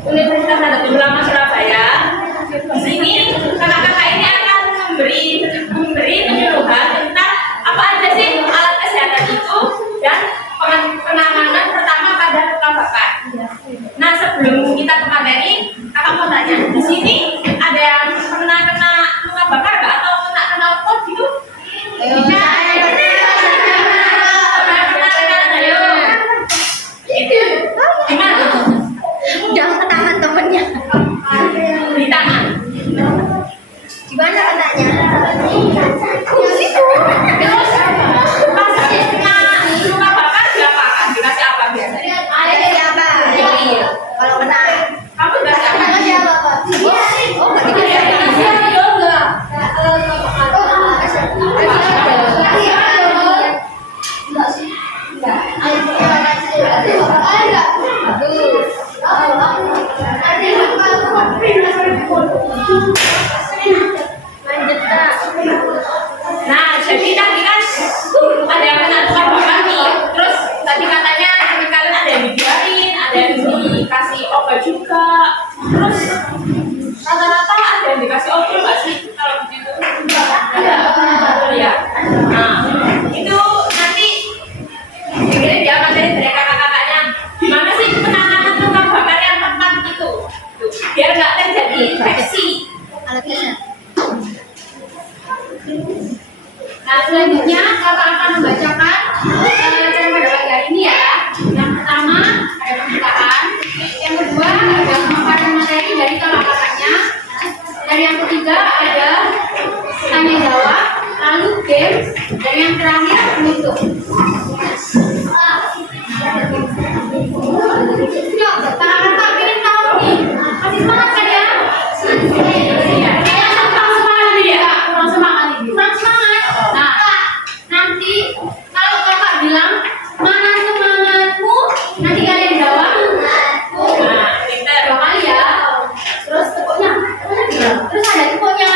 Universitas Nahdlatul Ulama Surabaya. Di sini kakak-kakak ini akan memberi penyuluhan tentang apa aja sih alat kesehatan itu dan penanganan pertama pada luka bakar. Nah, sebelum kita ke materi, kakak mau tanya, di sini ada yang pernah kena luka bakar nggak atau kena apa gitu? Jangan ke tangan temennya. Di tangan. Gimana kenanya? Terus pas kena luka bakar diapakan? Dikasih apa biasanya? Siapa? Kalau kena, Kamu dikasih apa? siapa? Oh, nggak dikasih apa? Nah, jadi tadi kan ada yang kena luka bakar nih. Terus tadi katanya kalian ada yang dibiarin, ada yang dikasih obat juga. Terus rata-rata ada yang dikasih obat nggak sih kalau begitu? Ada. Ya. Nah, itu nanti dengerin ya materi dari kakak-kakaknya. Gimana sih penanganan luka bakar yang tepat itu? Biar nggak terjadi infeksi. Nah, selanjutnya kakak akan membacakan cara pada pagi hari ini ya. Yang pertama ada pembukaan, yang kedua ada pemaparan materi dari kakak-kakaknya, dan yang ketiga ada tanya jawab, lalu game, dan yang terakhir menutup. Yuk, kakak-kakak ingin tahu nih, masih semangat kan ya? Kurang semangat. Nah, nanti kalau kakak bilang mana semangatmu, nanti kalian jawab. Nah, kita dua kali ya. Terus tepuknya, terus ada tepuknya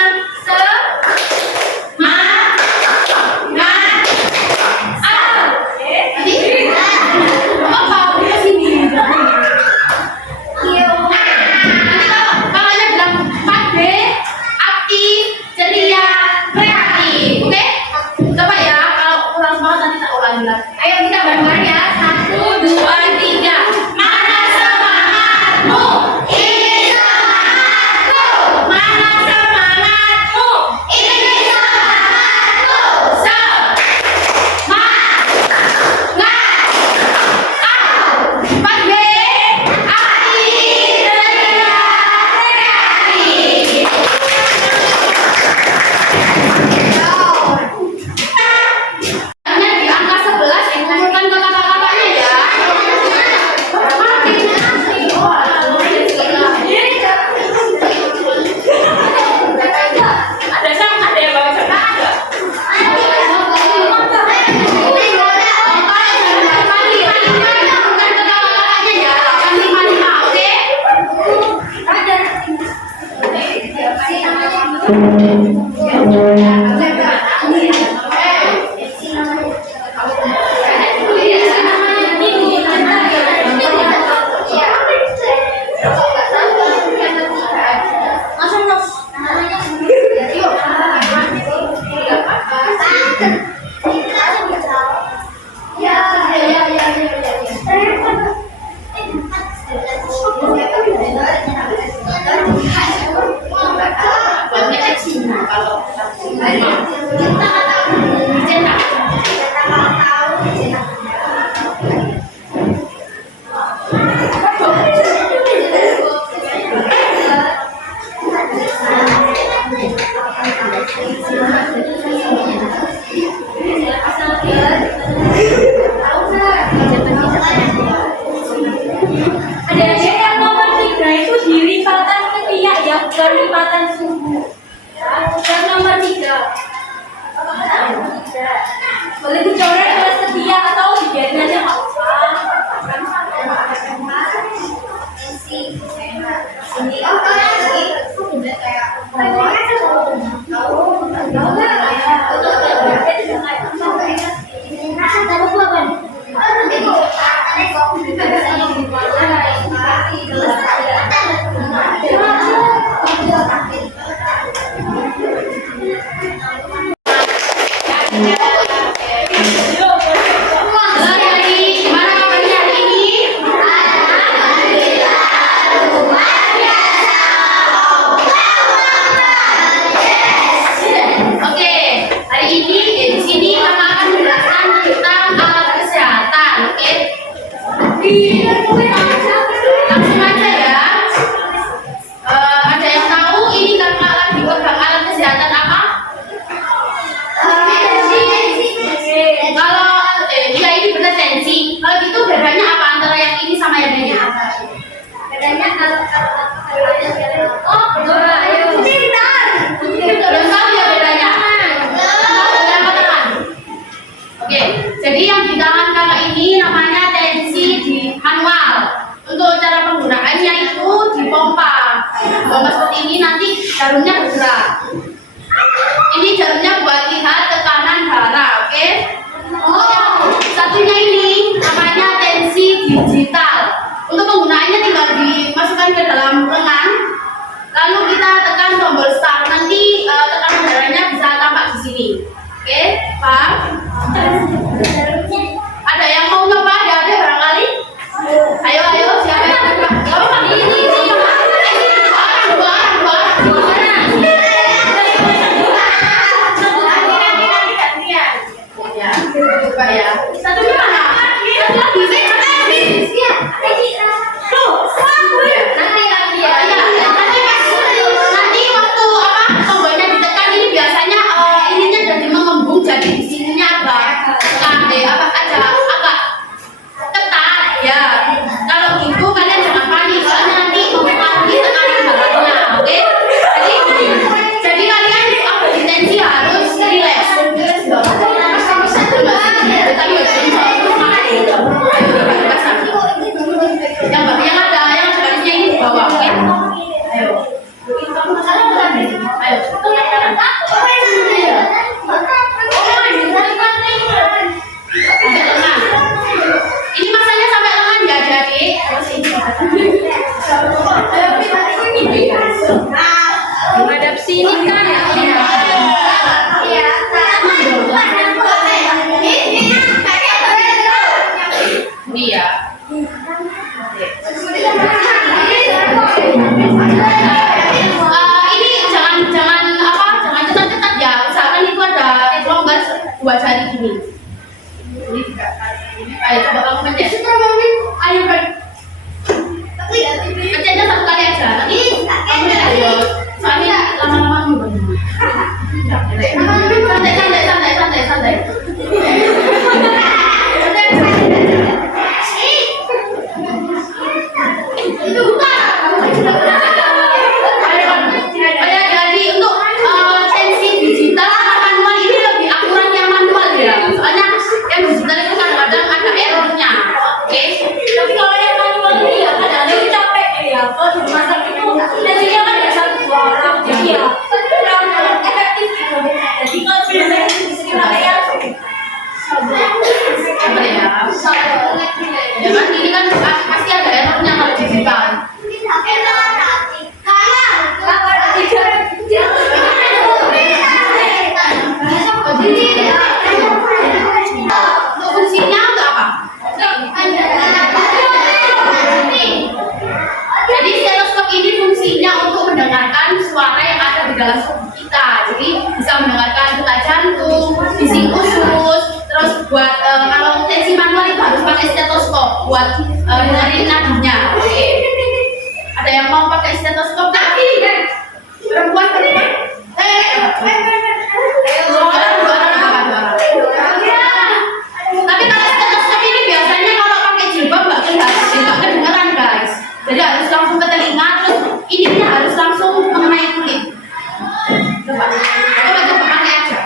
ayo kita bareng-bareng ya. 1, 2, 3. Mana semangatmu? Ini semangatku. Mana semangatmu? Ini semangatku. Di angka 11 yang kumpulkan ke kakak-kakaknya ya. Ada sama, ada yang bawa sama ada. Ada yang nomor 3 itu di lipatan ketiak ya, bukan lipatan sumbu. Yang nomor 3 boleh dicoret oleh ketiak atau dibiarin aja nggak apa-apa. Gimana kabarnya hari ini? Oke, hari ini di sini kakak akan menjelaskan tentang alat kesehatan. Oke, langsung aja ya. Ada yang tahu ini kakak lagi pegang alat kesehatan apa? Kalau dia ini benar tensi. Kalau gitu bedanya apa antara yang ini sama yang ini? Bedanya kalau Belum tahu ya bedanya. Bedanya apa tangan? Oke, jadi yang di tangan kakak ini namanya tensi di manual. Untuk cara penggunaannya itu dipompa. Pompa seperti ini nanti jarumnya bergerak. Ini jarumnya buat lihat tekanan darah, oke? Satunya ini namanya tensi digital. Untuk penggunaannya tinggal dimasukkan ke dalam lengan, lalu kita tekan tombol start. Nanti tekanan darahnya bisa tampak di sini. Oke, paham? Ada yang mau nyoba? Ada barangkali? Ayo, siapa yang mau nyoba? Ini. Ya, coba ya. Satunya mana? Satu lagi. Nanti waktu apa tombolnya ditekan ini biasanya ininya jadi mengembung, jadi di sininya agak agak ketat ya. Kalau gitu kalian jangan panik, soalnya nanti mempengaruhi tekanan darahnya, oke? Jadi kalian apa intensi harus relax. Yang ada garisnya ini di bawah, oke? Ayo. Ini masanya sampai lengan ya, adik. Menghadap sini kan? Ini ya. Ini jangan ketat-ketat ya. Usahakan itu ada longgar 2 jari gini. Ini juga. Ayo coba kamu pencet. Ayo pencetnya 1 kali aja. Nanti kamu ayo. Soalnya lama-lama santai. Jadi untuk tensi digital sama manual ini lebih akurat yang manual ya. Soalnya yang digital itu kadang-kadang ada errornya. Oke. Tapi kalau yang manual ini ya kadang-kadang capek ya. Kalau di rumah sakit itu tensinya kan ada 1-2 orang. Jadi ya kurang efektif gitu. Jadi kalau biasanya di sini ya. Apa ya? Ya kan ini kan pasti ada errornya kalau digital. Untuk fungsinya untuk apa? Jadi stetoskop ini fungsinya untuk mendengarkan suara yang ada di dalam tubuh kita. Jadi bisa mendengarkan detak jantung, bising usus. Terus buat kalau tensi manual itu harus pakai stetoskop buat dengerin nadinya. Oke. Ada yang mau pakai stetoskop? Tapi perempuan. Tapi kalau stetoskop ini biasanya kalau pakai jilbab nggak kedengeran guys. Jadi harus langsung ke telinga, terus ininya harus langsung mengenai kulit. Coba pakai aja.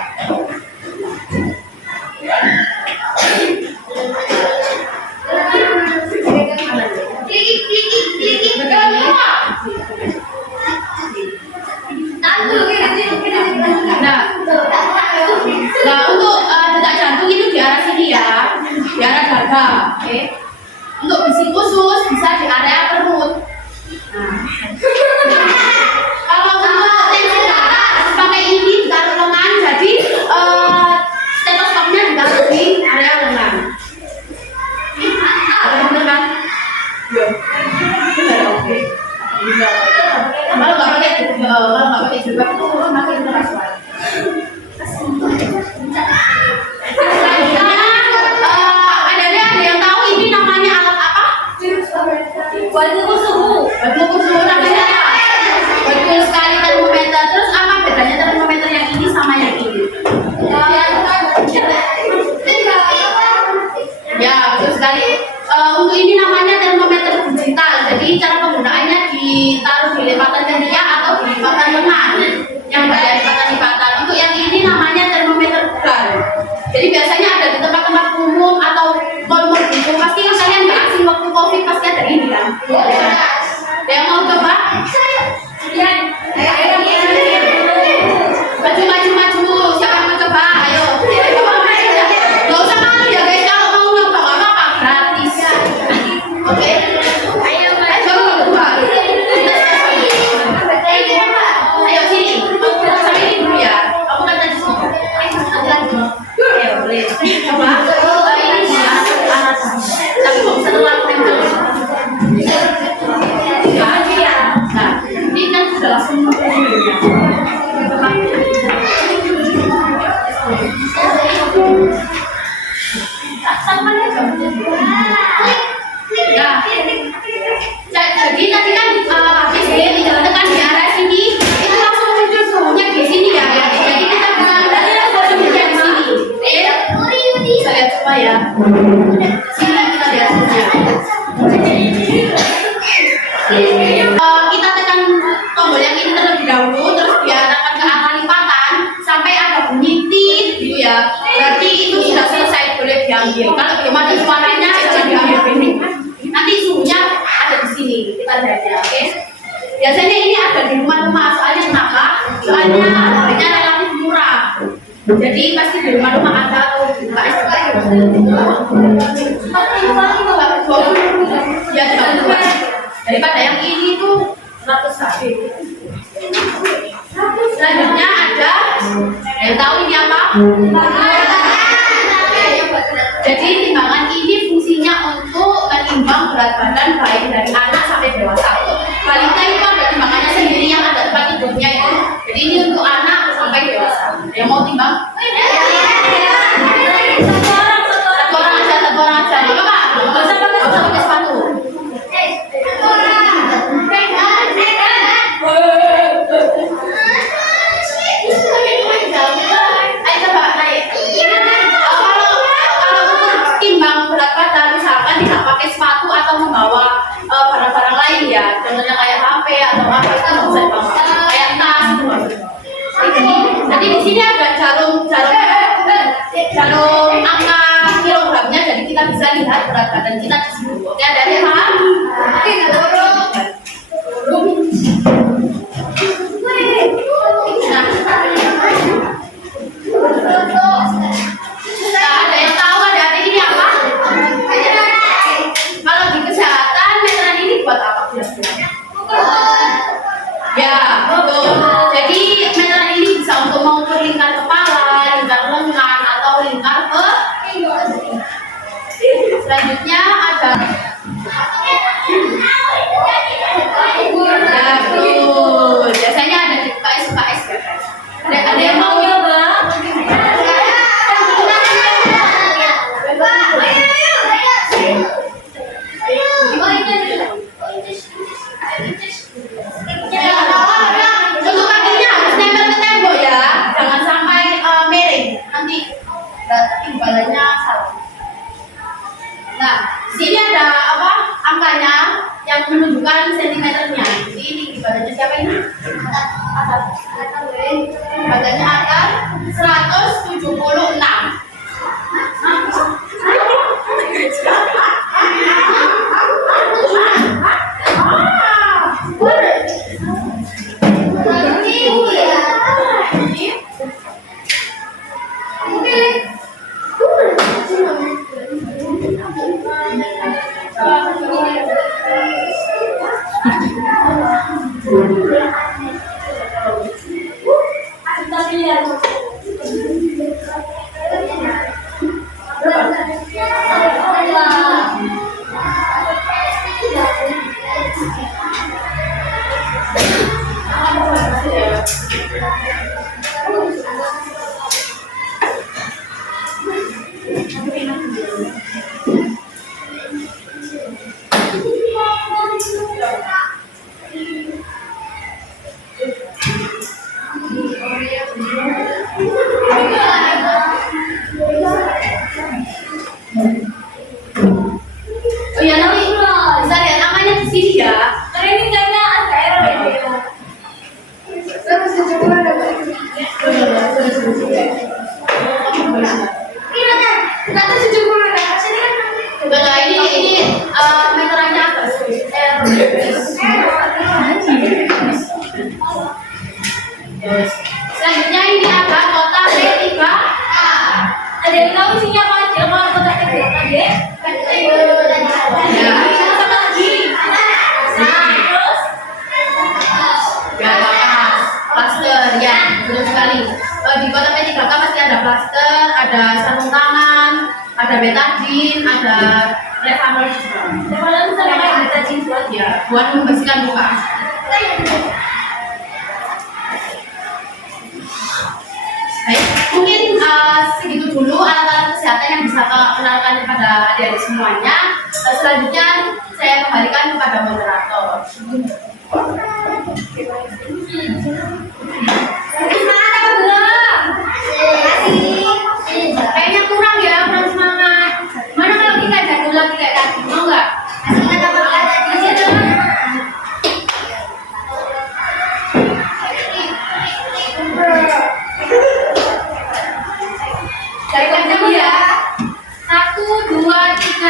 Nah untuk detak jantung itu di arah sini ya, di arah dada. Oke. Untuk bising usus bisa di area perut. Nah. Kalau untuk tensi darah harus pakai ini, taruh Jadi biasanya ada di tempat-tempat umum atau mall-mall gitu. Pasti kan kalian nggak asing waktu COVID pasti ada ini kan. Ada yang mau coba? Maju. Siapa yang mau coba? Ayo. Gak usah malu ya guys. Kalau mau nyoba nggak apa-apa, gratis. Oke. Ayo coba. Ayo sini. Sampai ini dulu ya. Aku kan tadi sini. Ya boleh. Coba. Ini dia. Tapi kok bisa terlalu tempel. Nah, ini kan sudah langsung. Ya, jadi tadi kan habis dia tinggal tekan di arah sini, itu langsung muncul suhunya di sini ya. Jadi kita bisa lihat suhunya di sini. Bisa lihat coba ya. Sini kita lihat suhunya. Kita tekan tombol yang ini terlebih dahulu, terus dia tekan ke angka lipatan sampai ada bunyi tit gitu ya. Berarti itu sudah selesai, boleh diambil. Kalau belum ada suaranya jangan diambil ini. Nanti suhunya ada di sini, kita lihat ya, oke? Biasanya ini ada di rumah-rumah, soalnya kenapa? Soalnya harganya relatif murah. Jadi pasti di rumah-rumah ada atau di UKS ya daripada yang ini tuh 100 HP. Selanjutnya ada yang tahu ini apa? Jadi timbangan ini fungsinya untuk menimbang berat badan baik dari anak sampai dewasa. Balita itu ada timbangannya sendiri yang ada tempat tidurnya itu. Jadi ini untuk anak sampai dewasa. Yang mau timbang? Satu orang aja. Nggak apa-apa. Nggak usah pakai sepatu. Ayo coba naik. Kalau untuk timbang berat badan misalkan tidak pakai sepatu atau membawa barang-barang lain ya, contohnya kayak HP atau apa itu nggak usah dibawa, kayak tas itu maksudnya. Nanti di sini ada jarum angka kilogramnya, jadi kita bisa lihat berat badan kita di situ. Oke, ada yang paham? Nah, ada yang tahu ada ini apa? Kalau di kesehatan meteran ini buat apa kira-kira? Ya, betul. Jadi meteran ini bisa untuk mengukur lingkar kepala, lingkar lengan, atau lingkar selanjutnya ada ya, betul. Biasanya ada di UKS ya. Ada yang mau nyoba? Untuk kakinya harus nempel ke tembok ya, jangan sampai miring, nanti timbangannya salah. Nah, di sini ada apa? Angkanya yang menunjukkan sentimeternya. Jadi ini di badannya siapa ini? Badannya ada 176. Oh ya, nanti bisa lihat namanya di sini ya. Karena ini kayaknya ada error ya. di kota P3K pasti ada plaster, ada sarung tangan, ada betadine, ada Revanol juga. Revanol sama kayak betadine buat ya, buat membersihkan luka. Baik, mungkin segitu dulu alat-alat kesehatan yang bisa kita kenalkan kepada adik-adik semuanya. Selanjutnya saya kembalikan kepada moderator. Semangat apa belum? Kayaknya kurang ya, kurang semangat. Mana kalau kita jadul lagi kayak tadi, mau nggak? Semangat apa belum? Masih ada. Dari kamu ya. 1, 2, 3.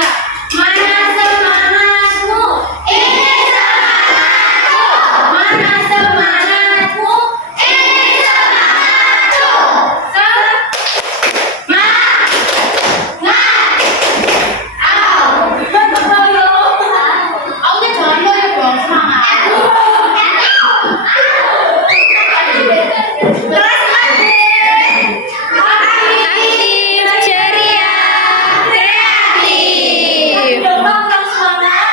Mana semangatmu? Ini semangatku. Mana semangatmu? Ini semangatku. Aunya jangan loyo dong, semangat. Aktif, ceria, kreatif. Kurang semangat.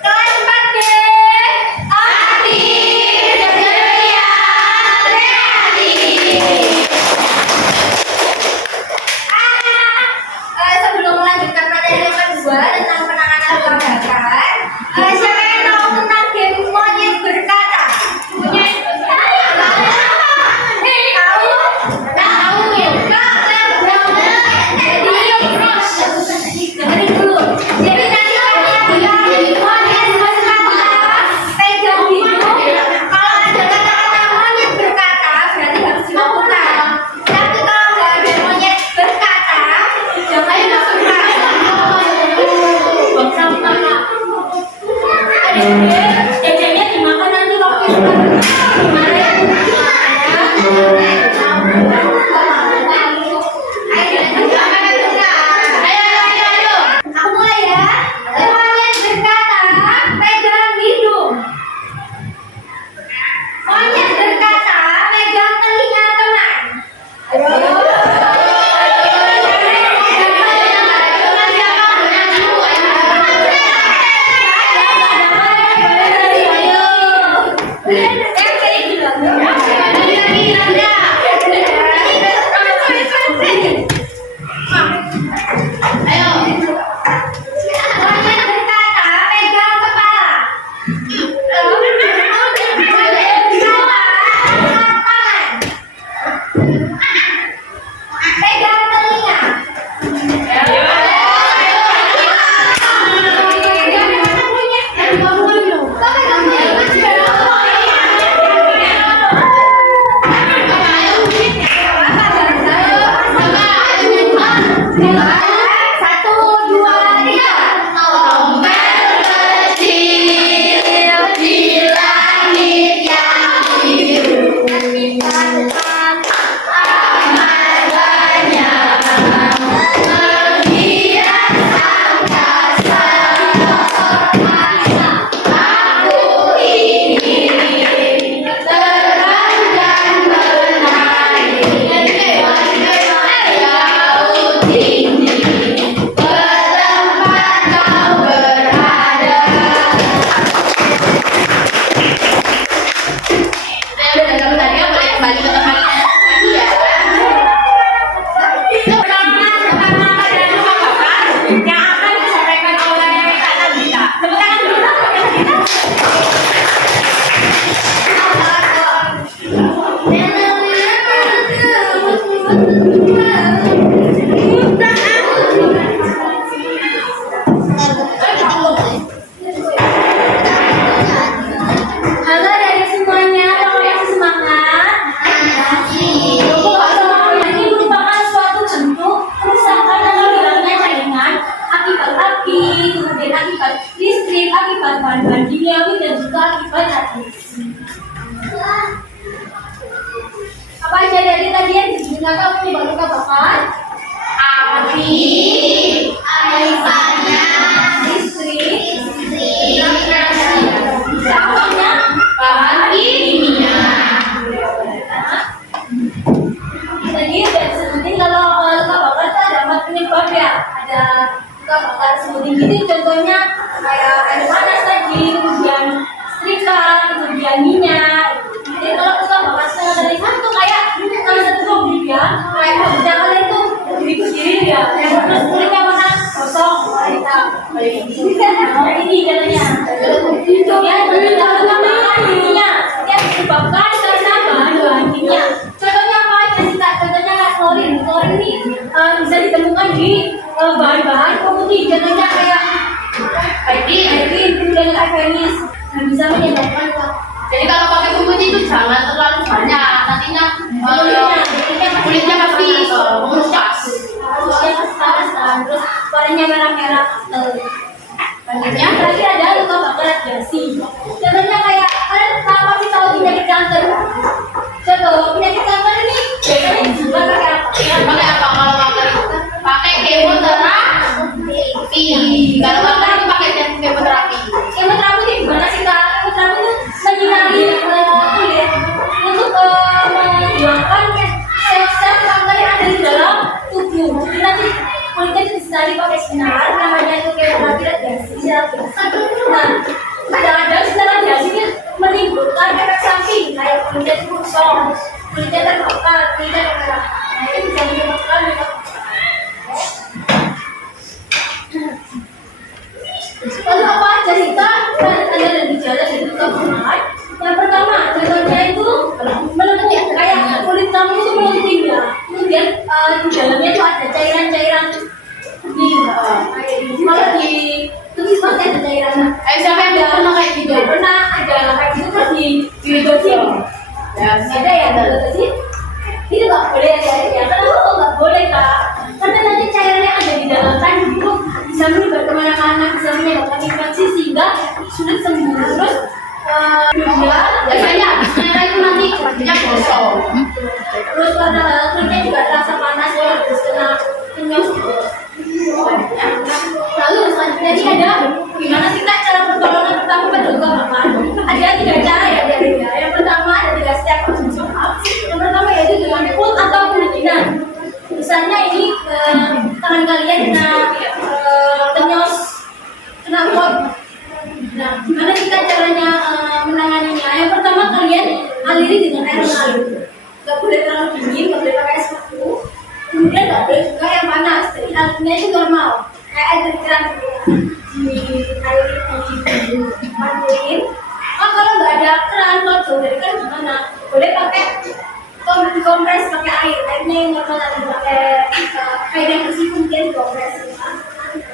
Kelas 4D. Aktif, ceria, kreatif. Sebelum melanjutkan materi yang kedua tentang penanganan luka bakar, siapa yang tahu tentang game monyet berkata? Monyet tahu? Tahu. Dengerin dulu. Jadi nanti kalian bilangin monyet berkata, pegang hidung. Kalau ada kata-kata monyet berkata, berarti harus dilakukan. Tapi kalau nggak ada monyet berkata, jangan dilakukan. Jajannya dimakan nanti waktu itu. Gimana ya? Ayo. Aku mulai ya. Monyet berkata, pegang hidung. Monyet berkata, pegang telinga teman. Monyet berkata, pegang kepala. Pegang telinga. Satu, dua, tiga. Tombel kecil di langit yang biru. Aman banyak menghias angkasa. Aku ingin terbang dan bermain di laut tinggi. Bertempat kau berada. Saya udah dalam tadi, boleh kembali ke tempatnya lagi ya. Selamat pertama pada luka bakar yang akan disampaikan oleh Kak Nabila. Tepuk tangan dulu. Halo dari semuanya, tolong kasih semangat. Ini merupakan suatu bentuk kerusakan atau hilangnya jaringan akibat api, kemudian akibat listrik, akibat bahan-bahan kimiawi dan juga akibat radiasi. Apa aja dari tadi yang digunakan penyebab luka bakar? Api, Air panas, listrik, contohnya bahan kimia. Jadi dari sebutin kalau luka bakar itu ada 4 penyebab ya. Ada luka bakar sebutin gitu contohnya kayak air panas tadi, kemudian setrika, kemudian minyak. Jadi kalau luka bakar setengah dari satu kayak kalau satu mobil ya, kayak mobilnya kalian tuh berdiri ya, terus kulitnya warna gosong, hitam. Ini katanya. Kemudian luka bakar intinya yang disebabkan karena bahan kimia. Contohnya apa aja sih kak? Contohnya kayak klorin. Klorin ini bisa ditemukan di bahan-bahan pemutih. Contohnya kayak air, kemudian kayak venis. Nah, bisa menyebabkan Jadi kalau pakai pemutih itu jangan terlalu banyak, nantinya kulitnya pasti mengelupas. kulitnya panas kan, terus warnanya merah-merah. Selanjutnya terakhir ada luka bakar radiasi. Contohnya kayak kalian pasti tahu penyakit kanker. Contoh penyakit kanker ini biasanya juga pakai apa? Pakai apa kalau kanker itu? Pakai kemoterapi. Kalau kanker itu pakai kemoterapi. Kemoterapi itu gimana sih kak? Kemoterapi itu menyinari kulit untuk menghilangkan sel-sel kanker yang ada di dalam tubuh. Jadi nanti kulitnya itu disinari pakai sinar, namanya itu kemoterapi radiasi. Nah, kadang-kadang sinar radiasi ini menimbulkan efek samping kayak kulitnya itu gosong, kulitnya terbakar, kulitnya merah. Nah, itu bisa menyebabkan lalu apa aja sih kak? Tanda dan gejala dari luka bakar. Yang pertama, contohnya itu melepuh, kayak kulit kamu itu melepuh ya. Kemudian di dalamnya itu ada cairan-cairan di kalau di tubuh pasti ada cairan. Siapa yang udah pernah kayak gitu? Pernah ada kayak gitu terus di dosin. Ada ya dosin. Itu nggak boleh ya. Kenapa kok nggak boleh kak? Karena nanti cairan yang ada di dalam kan itu bisa menyebar kemana-mana, bisa menyebabkan infeksi sehingga sulit sembuh. Terus Biasanya habisnya itu nanti kulitnya gosong. terus warna kulitnya juga terasa panas, terus kena kenyos. Lalu selanjutnya ini ada gimana sih kak cara pertolongan pertama pada luka bakar? Ada 3 cara ya dari ya. Yang pertama ada 3 step. Yang pertama yaitu dengan put atau pendinginan. Misalnya ini tangan kalian kena kenyos, kena pot. Nah, gimana kita caranya menanganinya? Yang pertama kalian aliri dengan air mengalir. Gak boleh terlalu dingin, gak boleh pakai es batu. Kemudian gak boleh juga yang panas. Jadi alirnya itu normal. Kayak air dari keran di air dipanulin. Oh, kalau nggak ada keran, kalau jauh dari keran gimana? Boleh pakai dikompres pakai airnya yang normal tadi pakai air yang bersih kemudian dikompres.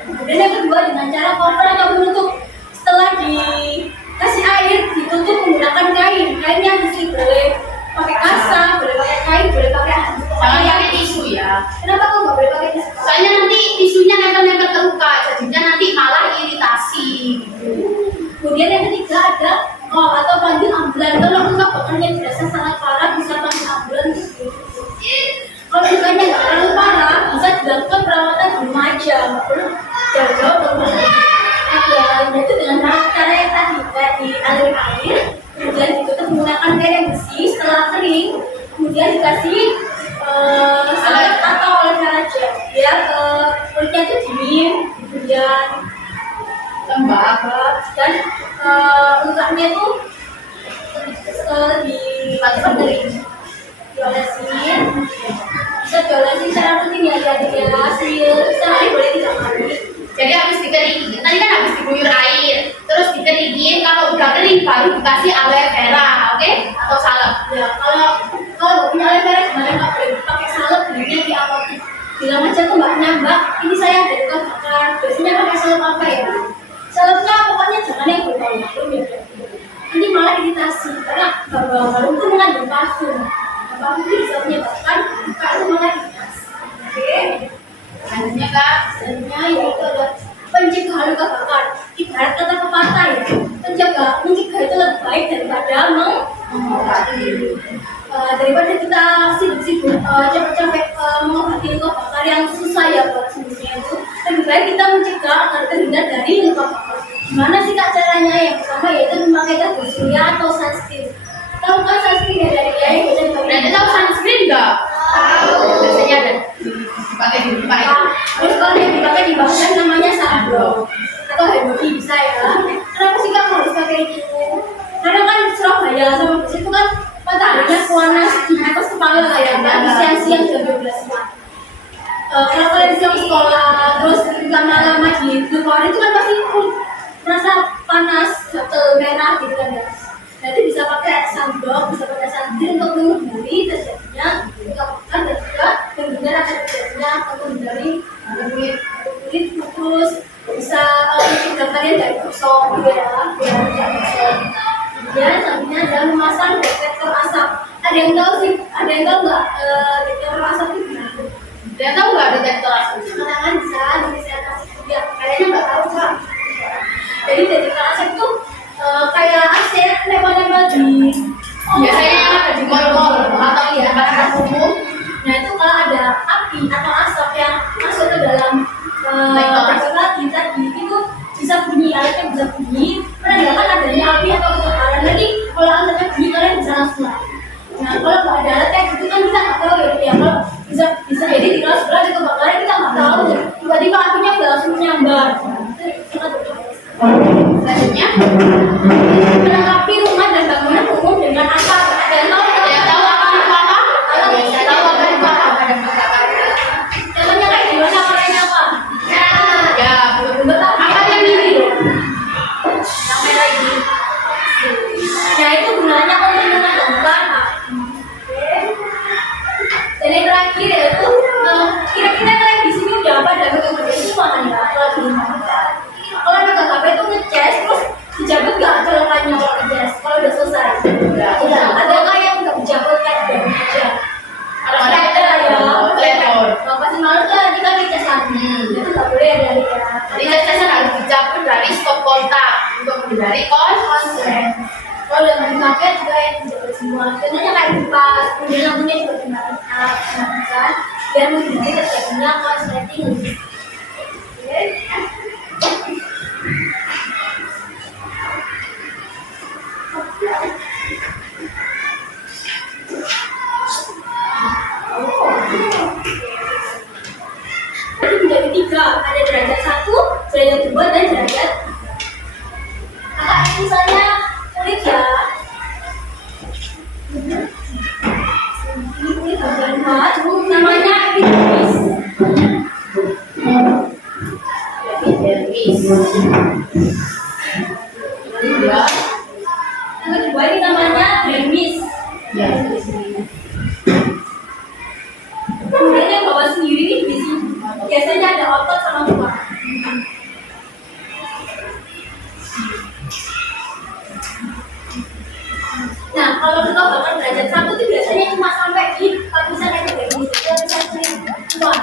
Kemudian yang kedua dengan cara cover atau menutup. Setelah dikasih air ditutup menggunakan kain. Kainnya bersih, boleh pakai kasa, boleh pakai kain, boleh pakai handuk. Jangan pakai tisu ya. Kenapa kok nggak boleh pakai tisu? Soalnya nanti tisunya nempel-nempel ke luka, jadinya nanti malah iritasi. Kemudian yang ketiga ada atau panggil ambulan. Kalau luka bakarnya dirasa sangat parah bisa panggil ambulan. Kalau lukanya nggak terlalu parah bisa dilakukan perawatan di rumah aja, nggak perlu jauh-jauh ke rumah sakit. Itu dengan cara yang tadi kayak dialiri air, kemudian ditutup menggunakan kain yang bersih. Setelah kering, kemudian dikasih salep atau oleh cara gel biar kulitnya itu dingin, kemudian Lembab. dan lukanya itu lebih cepat kering. Diolesin, bisa diolesin secara rutin ya dia hasil sehari boleh 3 kali. Jadi habis dikeringin, tadi kan habis diguyur air, terus dikeringin. Kalau udah kering baru dikasih aloe vera, oke? Atau salep. Ya kalau nggak punya aloe vera gimana nggak boleh pakai salep, belinya di apotek. Bilang aja tuh mbaknya, mbak ini saya ada luka bakar. Biasanya pakai salep apa ya? Salepnya pokoknya jangan yang berbau-bau ya. Nanti malah iritasi karena bau-bau itu mengandung parfum. Parfum itu bisa menyebabkan luka itu malah iritasi. Oke. Selanjutnya kak, Selanjutnya yaitu ada pencegahan luka bakar. Ibarat kata pepatah ya, mencegah itu lebih baik daripada daripada kita sibuk-sibuk capek-capek mengobati luka bakar yang susah ya buat sembuhnya itu. Lebih baik kita mencegah agar terhindar dari luka bakar. Gimana sih kak caranya? Yang pertama yaitu memakai tabir surya atau sunscreen. Tahu kan sunscreen ya dari ya yang biasa berarti tahu sunscreen nggak? tahu. Pakai di pipa itu. Nah, terus kalau yang dipakai di bawah namanya sunblock atau hemodi bisa ya. Kenapa sih kamu harus pakai itu? Karena kan Surabaya sama Gresik itu kan mataharinya panas di atas kepala lah ya, di siang-siang jam 12 siang. Kalau kalian siang sekolah terus lama-lama di luar itu kan pasti merasa panas, gatel, merah gitu kan ya. Jadi bisa pakai sunblock, bisa pakai sunscreen untuk menghindari terjadinya kebukaan dan juga menghindari akan terjadinya atau menghindari kulit putus, bisa mencegah kalian dari gosong gitu ya, biar tidak gosong. Kemudian selanjutnya adalah memasang detektor asap. Ada yang tahu sih? Ada yang tahu nggak detektor asap itu gimana? Dia tahu nggak detektor asap? Kemenangan bisa jadi saya kasih dia. Kayaknya nggak tahu Kak. Jadi detektor asap itu kayak AC nempel-nempel di Biasanya yang ada di mall-mall atau di tempat umum. Nah itu kalau ada api atau asap yang masuk ke dalam detektor lagi tadi itu bisa bunyi, alatnya bisa bunyi menandakan adanya api atau kebakaran. Nanti kalau alatnya bunyi kalian bisa langsung lari. Nah kalau nggak ada alat kayak gitu kan kita nggak tahu ya, kalau bisa jadi di kelas sebelah ada kebakaran kita nggak tahu. Tiba-tiba apinya udah langsung nyambar. Selanjutnya, Melengkapi rumah dan bangunan umum dengan asap. Ada yang tahu? dia tahu apa apa? Saya tahu apa apa ada kebakaran. Contohnya kayak gimana? Warnanya apa? Ya, betul-betul apa yang ini? Yang merah ini. Nah itu gunanya untuk memadamkan api. Dan yang terakhir yaitu kira-kira kalian di sini udah pada megang semua kan ya? Kalau di rumah. Kalau megang HP itu ngecas terus dijabat nggak colokannya kalau ngecas? Kalau udah selesai. Tidak. Ada nggak yang nggak dijabat kayak dari aja? Ada ya. telepon. Pasti malas lah kita ngecas lagi. Itu nggak boleh ya dari ya. Jadi cacasan harus dicabut dari stop kontak untuk menghindari Konsen. Kalau yang dipakai juga yang dijabat semua. Contohnya kayak kipas, kemudian lampunya juga dimatikan biar menghindari terjadinya konsleting. Jadi menjadi 3, ada derajat 1, derajat 2, dan derajat. Kakak misalnya kulit ya. Ini kulit bagian 4, namanya epidermis. epidermis. Kedua, Yang kedua ini namanya dermis. ya. Kemudian yang bawah sendiri ini di sini. Biasanya ada otot sama tulang. Nah, kalau kita bakar derajat 1 itu biasanya cuma sampai di lapisan epidermis, jadi lapisan kulit luar.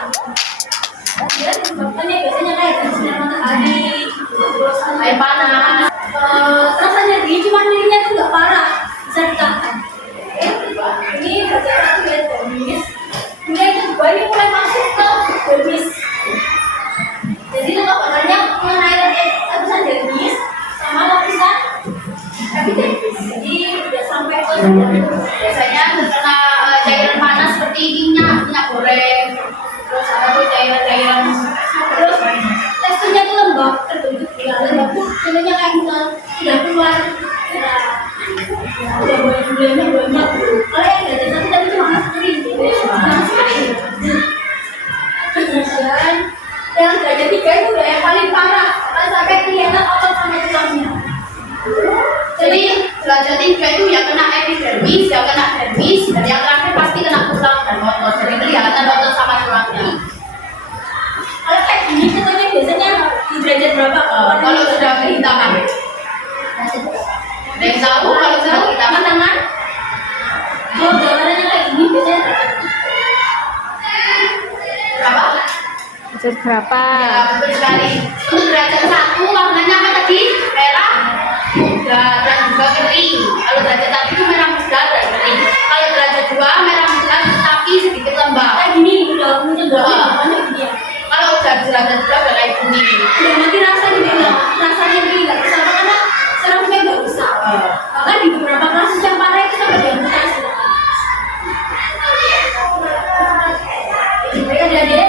Dia disebabkannya biasanya kayak dari sinar matahari, terus Air panas. rasanya dia cuma dirinya tuh nggak parah, bisa ditahan. Ini derajat 1 ya dermis. Kemudian yang kedua ini mulai masuk ke dermis. Jadi kalau bakarnya mengenai lapisan dermis sama lapisan epidermis. Jadi udah sampai ke dermis. Biasanya terkena cairan panas seperti minyak goreng. Terus apa tuh cairan-cairan. Terus teksturnya tuh lembab, terbentuk ya lembab tuh contohnya kayak kita sudah keluar ya, udah banyak. Kalau yang derajat 1 tadi cuma kering gitu, kemudian yang derajat 3 itu udah yang paling parah, kalau sampai kelihatan otot sama tulangnya. Jadi derajat 3 itu yang kena epidermis, yang kena dermis, dan yang terakhir pasti kena tulang dan otot. Jadi kelihatan otot sama tulangnya. Kalau kayak gini contohnya biasanya di derajat berapa? Kalau sudah kehitaman, ada yang tahu kalau sudah kehitaman? tangan, kalau gambarannya kayak gini biasanya Berapa? Derajat berapa? Ya, betul sekali. Untuk derajat 1 warnanya apa tadi? Merah muda dan juga kering. Kalau derajat 1 itu merah muda dan kering. Kalau derajat 2 merah muda tapi sedikit lembab. kayak gini udah muncul gambarnya gini ya. Kalau udah derajat 2 udah kayak kuning. Udah mati rasanya gini nggak bisa karena serumnya nggak bisa. Bahkan di beberapa kasus yang parah itu sampai diamputasi. Mereka dia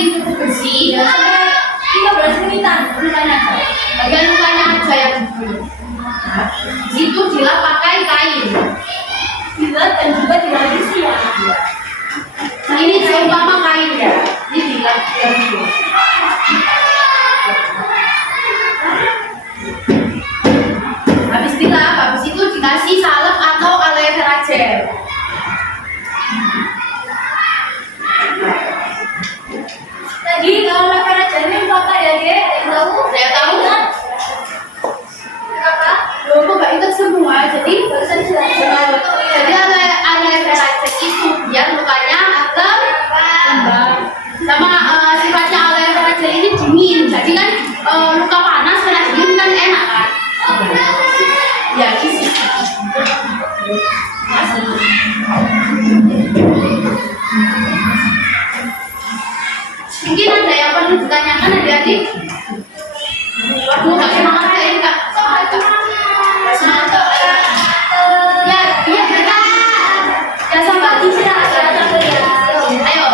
yang cukup bersih. Ya, sampai 15 menitan. Lukanya aja. Bagian lukanya aja yang dibeli. Nah, itu dilap pakai kain. Dilat dan juga dilapisi ya. Nah ini seumpama kain ya. Ini dilap dulu. Habis dilap, habis itu dikasih salep atau aloe vera gel. Tadi kalau lepera janin apa ya, Dek? Ada yang tahu? Saya tahu kan? Apa? Loh, kok gak ingat semua? Jadi Barusan jelas. jadi aloe vera gel itu biar lukanya agak lembab. Sama sifatnya aloe vera gel ini dingin. Jadi kan luka panas kena dingin kan enak kan? Ya, isi. Mungkin ada yang perlu ditanyakan adik-adik? Waduh, gak semangat ya ini kak? Gak semangat kak? Ya, iya kak. Ya sabar, istirahat ya. Ayo.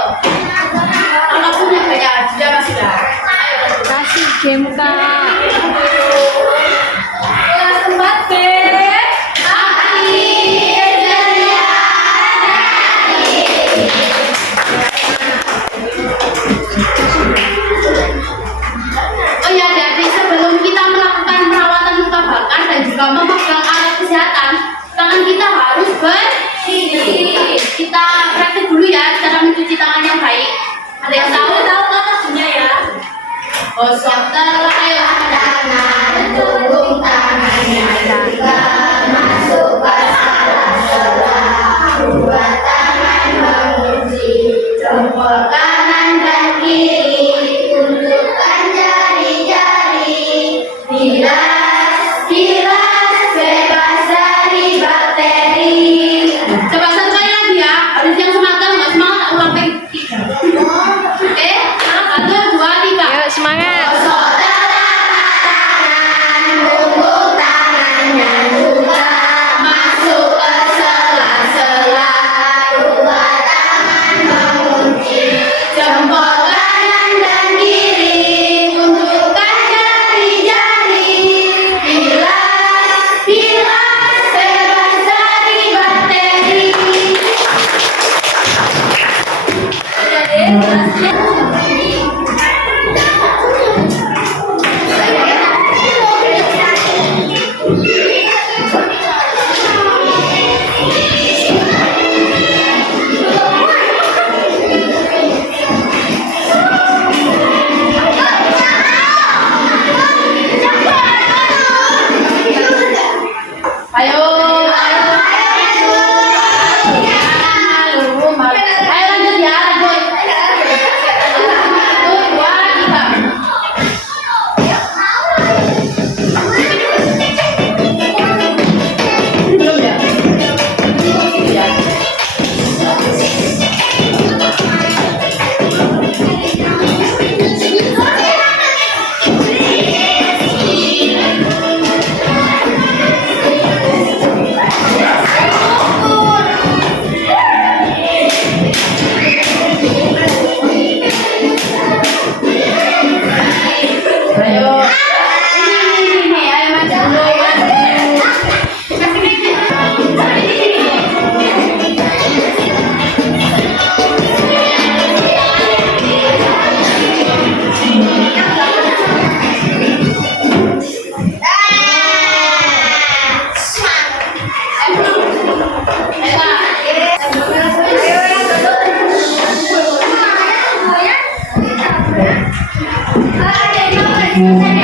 Kalau punya banyak, dia masih dah. Ayo. Kasih game kak. Kelas 4 B. Oh ya, jadi sebelum kita melakukan perawatan luka bakar dan juga memegang alat kesehatan, tangan kita harus bersih. Kita praktek dulu ya cara mencuci tangan yang baik. Ada yang tahu? Tahu kan lagunya ya? Gosok ayo tangan, turun tangannya juga masuk ke sela-sela. Dua tangan mengunci jempol kanan dan kiri, tunjukkan jari-jari. Bilas, bilas, bebas dari bakteri. Coba satu kali lagi ya, harus yang semangat, nggak semangat tak ulang lagi. Oke, 1, 2, 3. Yuk semangat. Masuk ke sela-sela, dua tangan mengunci jempol kanan dan kiri, tunjukkan jari-jari. Bilas, bilas, bebas dari bakteri. Ya, Dek. Kelasnya. Ayo, ayo lanjut ya, lanjut. 1, 2, 3. Belum ya? Ya. Ayo. Ini, ayo maju dulu. Ayo,